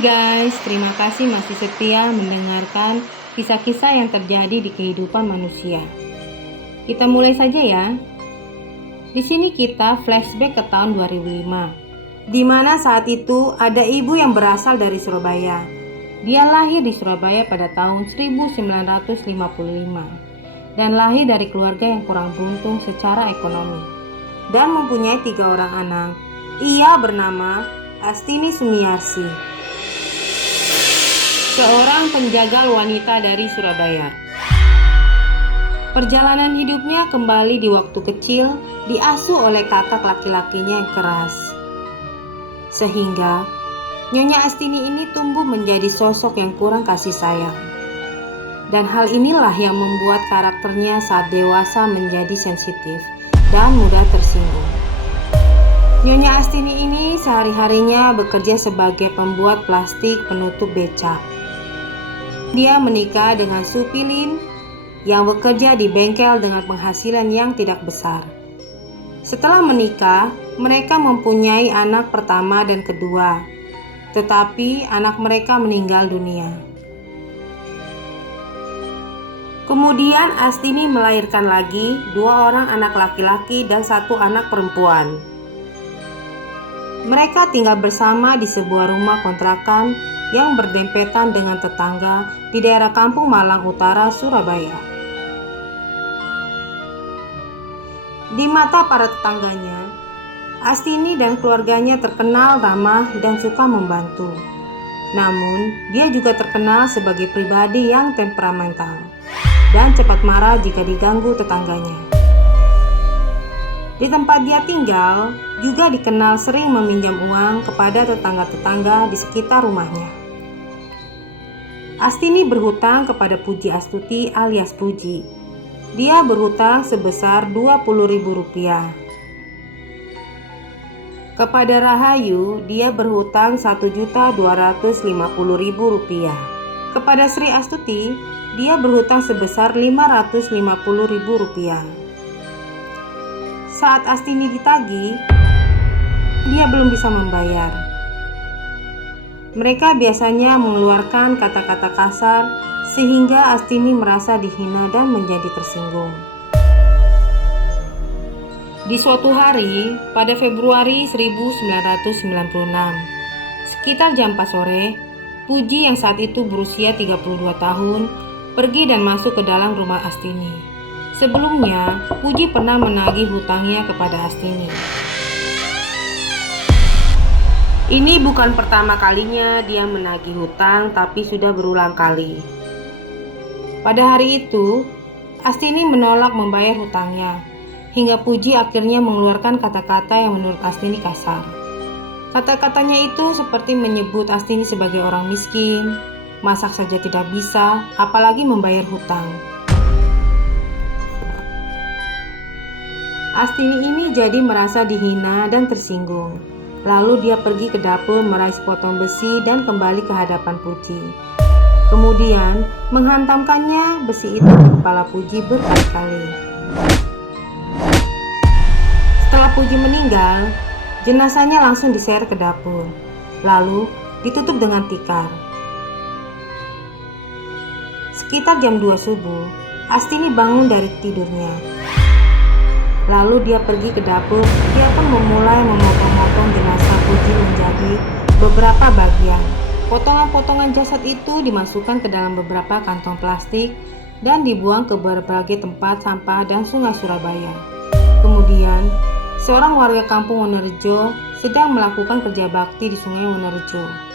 guys, terima kasih masih setia mendengarkan kisah-kisah yang terjadi di kehidupan manusia. Kita mulai saja ya. Di sini kita flashback ke tahun 2005, di mana saat itu ada ibu yang berasal dari Surabaya. Dia lahir di Surabaya pada tahun 1955 dan lahir dari keluarga yang kurang beruntung secara ekonomi dan mempunyai 3 orang anak. Ia bernama Astini Sumiarsi, seorang penjagal wanita dari Surabaya. Perjalanan hidupnya kembali di waktu kecil diasuh oleh kakak laki-lakinya yang keras. Sehingga Nyonya Astini ini tumbuh menjadi sosok yang kurang kasih sayang. Dan hal inilah yang membuat karakternya saat dewasa menjadi sensitif dan mudah tersinggung. Nyonya Astini ini sehari-harinya bekerja sebagai pembuat plastik penutup becak. Dia menikah dengan Supilin yang bekerja di bengkel dengan penghasilan yang tidak besar. Setelah menikah, mereka mempunyai anak pertama dan kedua, tetapi anak mereka meninggal dunia. Kemudian Astini melahirkan lagi 2 orang anak laki-laki dan 1 anak perempuan. Mereka tinggal bersama di sebuah rumah kontrakan yang berdempetan dengan tetangga di daerah Kampung Malang Utara, Surabaya. Di mata para tetangganya, Astini dan keluarganya terkenal ramah dan suka membantu. Namun, dia juga terkenal sebagai pribadi yang temperamental dan cepat marah jika diganggu tetangganya. Di tempat dia tinggal, juga dikenal sering meminjam uang kepada tetangga-tetangga di sekitar rumahnya. Astini berhutang kepada Puji Astuti alias Puji. Dia berhutang sebesar Rp20.000. Kepada Rahayu, dia berhutang Rp1.250.000. Kepada Sri Astuti, dia berhutang sebesar Rp550.000. Saat Astini ditagih, dia belum bisa membayar. Mereka biasanya mengeluarkan kata-kata kasar sehingga Astini merasa dihina dan menjadi tersinggung. Di suatu hari, pada Februari 1996, sekitar jam 4 sore, Puji yang saat itu berusia 32 tahun pergi dan masuk ke dalam rumah Astini. Sebelumnya, Puji pernah menagih hutangnya kepada Astini. Ini bukan pertama kalinya dia menagih hutang, tapi sudah berulang kali. Pada hari itu, Astini menolak membayar hutangnya, hingga Puji akhirnya mengeluarkan kata-kata yang menurut Astini kasar. Kata-katanya itu seperti menyebut Astini sebagai orang miskin, masak saja tidak bisa, apalagi membayar hutang. Astini ini jadi merasa dihina dan tersinggung. Lalu dia pergi ke dapur meraih sepotong besi dan kembali ke hadapan Puji. Kemudian menghantamkannya besi itu ke kepala Puji berkali-kali. Setelah Puji meninggal, jenazahnya langsung diseret ke dapur, lalu ditutup dengan tikar. Sekitar jam 2 subuh, Astini bangun dari tidurnya. Lalu dia pergi ke dapur. Dia pun memulai memotong-motong jenazah Puji menjadi beberapa bagian. Potongan-potongan jasad itu dimasukkan ke dalam beberapa kantong plastik dan dibuang ke berbagai tempat sampah dan sungai Surabaya. Kemudian, seorang warga kampung Wonorejo sedang melakukan kerja bakti di sungai Wonorejo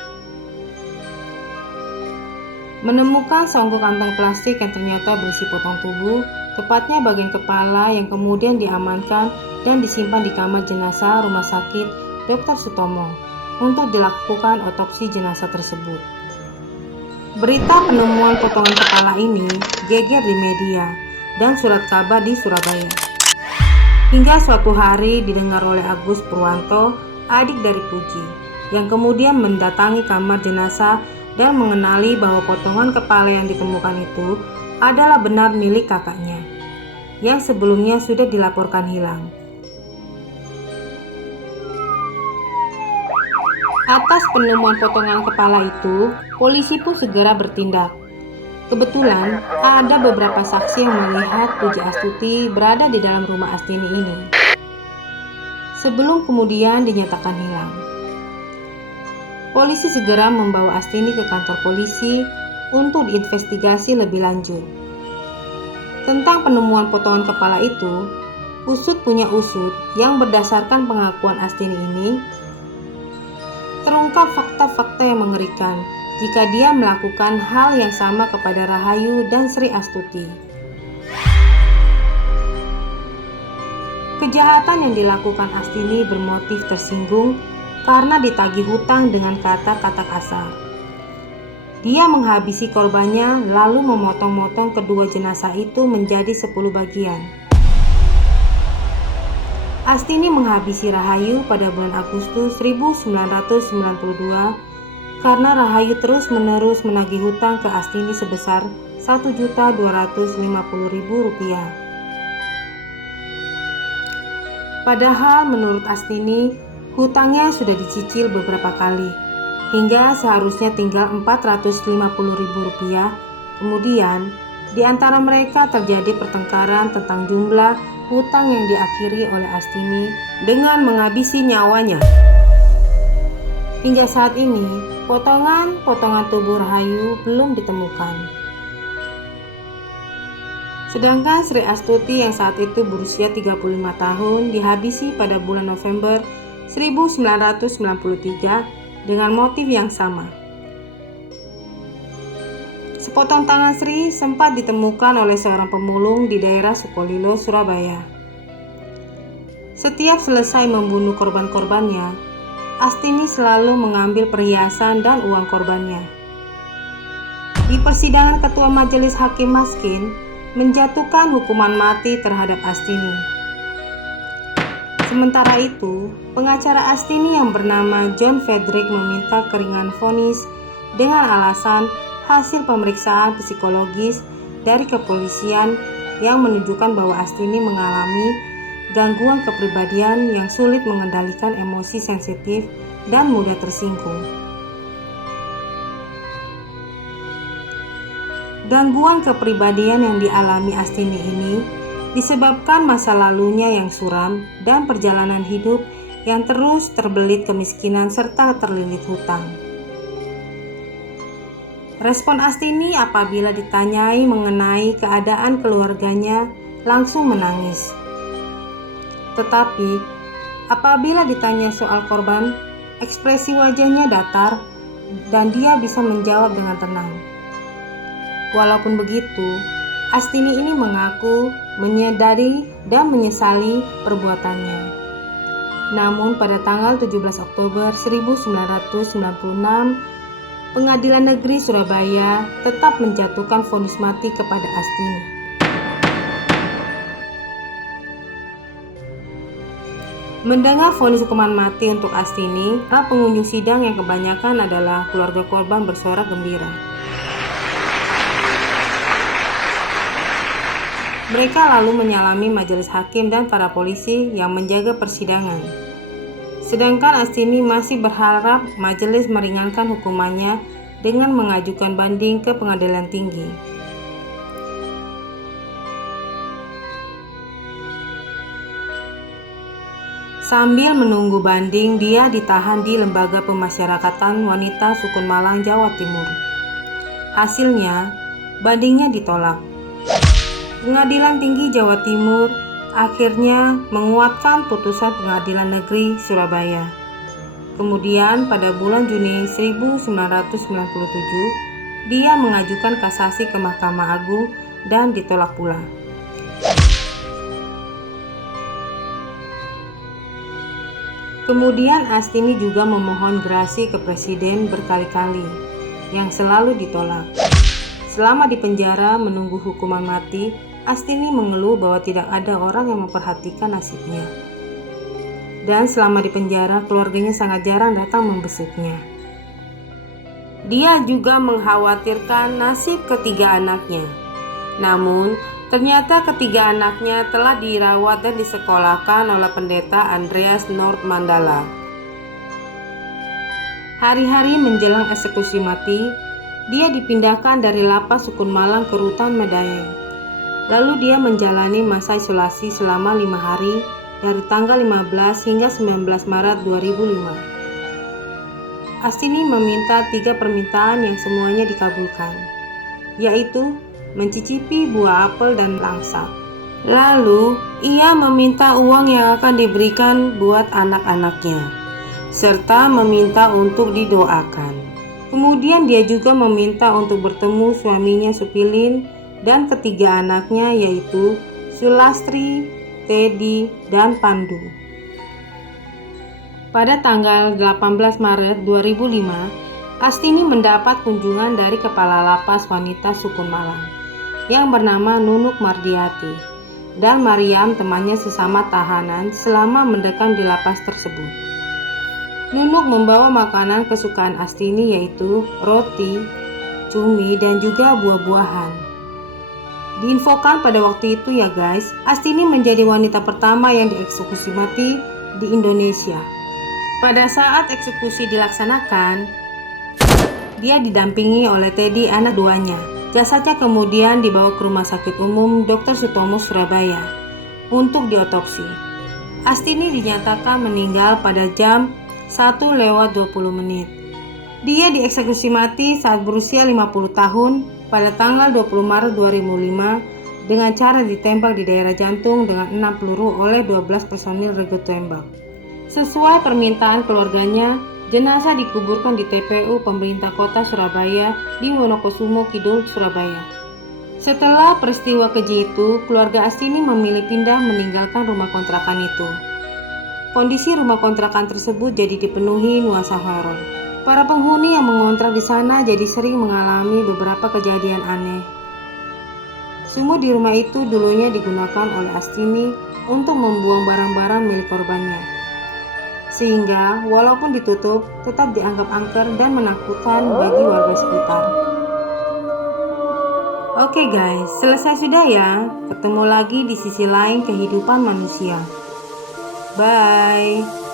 menemukan seonggok kantong plastik yang ternyata berisi potong tubuh, tepatnya bagian kepala, yang kemudian diamankan dan disimpan di kamar jenazah Rumah Sakit Dr. Sutomo untuk dilakukan otopsi jenazah tersebut. Berita penemuan potongan kepala ini geger di media dan surat kabar di Surabaya. Hingga suatu hari didengar oleh Agus Purwanto, adik dari Puji, yang kemudian mendatangi kamar jenazah dan mengenali bahwa potongan kepala yang ditemukan itu adalah benar milik kakaknya, yang sebelumnya sudah dilaporkan hilang. Atas penemuan potongan kepala itu, polisi pun segera bertindak. Kebetulan, ada beberapa saksi yang melihat Puji Astuti berada di dalam rumah Astini ini, sebelum kemudian dinyatakan hilang. Polisi segera membawa Astini ke kantor polisi untuk diinvestigasi lebih lanjut. Tentang penemuan potongan kepala itu, usut punya usut yang berdasarkan pengakuan Astini ini, terungkap fakta-fakta yang mengerikan jika dia melakukan hal yang sama kepada Rahayu dan Sri Astuti. Kejahatan yang dilakukan Astini bermotif tersinggung karena ditagih hutang dengan kata-kata kasar. Dia menghabisi korbannya lalu memotong-motong kedua jenazah itu menjadi 10 bagian. Astini menghabisi Rahayu pada bulan Agustus 1992 karena Rahayu terus-menerus menagih hutang ke Astini sebesar Rp1.250.000. Padahal menurut Astini, hutangnya sudah dicicil beberapa kali, hingga seharusnya tinggal Rp450.000. Kemudian, di antara mereka terjadi pertengkaran tentang jumlah hutang yang diakhiri oleh Astini dengan menghabisi nyawanya. Hingga saat ini, potongan-potongan tubuh Rahayu belum ditemukan. Sedangkan Sri Astuti yang saat itu berusia 35 tahun dihabisi pada bulan November 1993 dengan motif yang sama. Sepotong tangan Sri sempat ditemukan oleh seorang pemulung di daerah Sukolilo, Surabaya. Setiap selesai membunuh korban-korbannya, Astini selalu mengambil perhiasan dan uang korbannya. Di persidangan, Ketua Majelis Hakim Maskin menjatuhkan hukuman mati terhadap Astini. Sementara itu, pengacara Astini yang bernama John Frederick meminta keringanan vonis dengan alasan hasil pemeriksaan psikologis dari kepolisian yang menunjukkan bahwa Astini mengalami gangguan kepribadian yang sulit mengendalikan emosi sensitif dan mudah tersinggung. Gangguan kepribadian yang dialami Astini ini disebabkan masa lalunya yang suram dan perjalanan hidup yang terus terbelit kemiskinan serta terlilit hutang. Respon Astini apabila ditanyai mengenai keadaan keluarganya langsung menangis. Tetapi apabila ditanya soal korban, ekspresi wajahnya datar dan dia bisa menjawab dengan tenang. Walaupun begitu, Astini ini mengaku menyadari dan menyesali perbuatannya. Namun pada tanggal 17 Oktober 1996, Pengadilan Negeri Surabaya tetap menjatuhkan vonis mati kepada Astini. Mendengar vonis hukuman mati untuk Astini, para pengunjung sidang yang kebanyakan adalah keluarga korban bersorak gembira. Mereka lalu menyalami majelis hakim dan para polisi yang menjaga persidangan. Sedangkan Astini masih berharap majelis meringankan hukumannya dengan mengajukan banding ke pengadilan tinggi. Sambil menunggu banding, dia ditahan di Lembaga Pemasyarakatan Wanita Sukun Malang, Jawa Timur. Hasilnya, bandingnya ditolak. Pengadilan Tinggi Jawa Timur akhirnya menguatkan putusan Pengadilan Negeri Surabaya. Kemudian pada bulan Juni 1997, dia mengajukan kasasi ke Mahkamah Agung dan ditolak pula. Kemudian Astini juga memohon gerasi ke Presiden berkali-kali, yang selalu ditolak. Selama di penjara menunggu hukuman mati, Astini mengeluh bahwa tidak ada orang yang memperhatikan nasibnya. Dan selama di penjara, keluarganya sangat jarang datang membesuknya. Dia juga mengkhawatirkan nasib ketiga anaknya. Namun, ternyata ketiga anaknya telah dirawat dan disekolahkan oleh pendeta Andreas Nord Mandala. Hari-hari menjelang eksekusi mati, dia dipindahkan dari lapas Sukun Malang ke rutan Medaeng. Lalu dia menjalani masa isolasi selama 5 hari dari tanggal 15 hingga 19 Maret 2005. Astini meminta 3 permintaan yang semuanya dikabulkan, yaitu mencicipi buah apel dan langsat. Lalu, ia meminta uang yang akan diberikan buat anak-anaknya, serta meminta untuk didoakan. Kemudian dia juga meminta untuk bertemu suaminya Supilin dan ketiga anaknya yaitu Sulastri, Teddy, dan Pandu. Pada tanggal 18 Maret 2005, Astini mendapat kunjungan dari Kepala Lapas Wanita Sukun Malang yang bernama Nunuk Mardiati dan Mariam, temannya sesama tahanan selama mendekam di lapas tersebut. Nunuk membawa makanan kesukaan Astini yaitu roti, cumi, dan juga buah-buahan. Diinfokan pada waktu itu ya guys, Astini menjadi wanita pertama yang dieksekusi mati di Indonesia. Pada saat eksekusi dilaksanakan, dia didampingi oleh Teddy, anak duanya. Jasadnya kemudian dibawa ke Rumah Sakit Umum Dr. Sutomo Surabaya untuk diotopsi. Astini dinyatakan meninggal pada jam 1:20. Dia dieksekusi mati saat berusia 50 tahun pada tanggal 20 Maret 2005 dengan cara ditembak di daerah jantung dengan 6 peluru oleh 12 personil regu tembak. Sesuai permintaan keluarganya, jenazah dikuburkan di TPU Pemerintah Kota Surabaya di Wonokusumo Kidul, Surabaya. Setelah peristiwa keji itu, keluarga Astini memilih pindah meninggalkan rumah kontrakan itu. Kondisi rumah kontrakan tersebut jadi dipenuhi nuansa horor. Para penghuni yang mengontrak di sana jadi sering mengalami beberapa kejadian aneh. Sumur di rumah itu dulunya digunakan oleh Astini untuk membuang barang-barang milik korbannya. Sehingga walaupun ditutup, tetap dianggap angker dan menakutkan bagi warga sekitar. Oke guys, selesai sudah ya. Ketemu lagi di sisi lain kehidupan manusia. Bye.